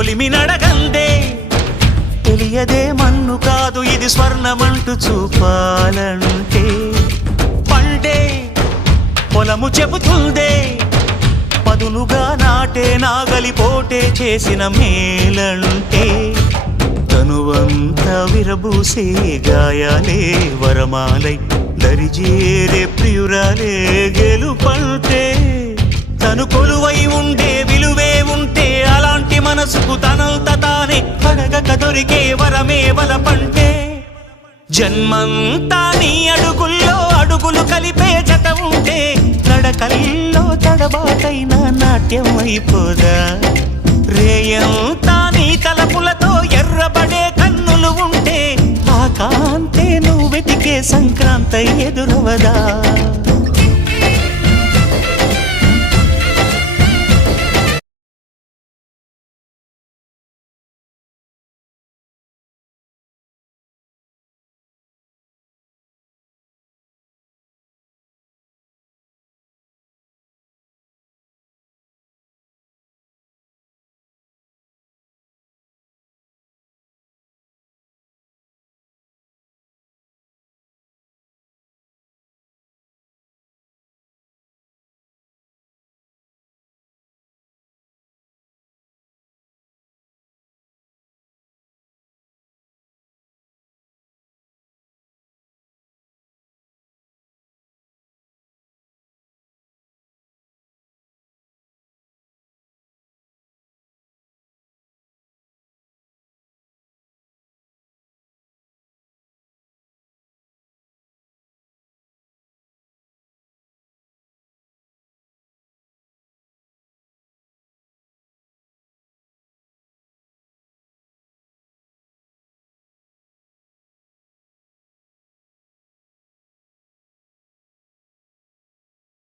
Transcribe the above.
కొలిమి నడగందే తెలియదే మన్ను కాదు ఇది స్వర్ణమంటూ చూపాలంటే పండే పొలము చెబుతుందే పదునుగా నాటే నాగలిపోటే చేసిన మేలంటే తనువంతా విరబూసే గాయాలే వరమాలై దరిజేరే ప్రియురాలే గెలుపంటే తను కొలువై ఉండే విలువే ఉంటే అలాంటి మనసుకు తనంత తానే అడగక దొరికే వరమే వలపంటే జన్మంతా నీ అడుగుల్లో అడుగులు కలిపే జత ఉంటే నడకల్లో తడబాటైన నాట్యం అయిపోదా రేయంతా నీ తలపులతో ఎర్రబడే కన్నులు ఉంటే ఆ కాంతే నువ్వు వెతికే సంక్రాంతి ఎదురవదా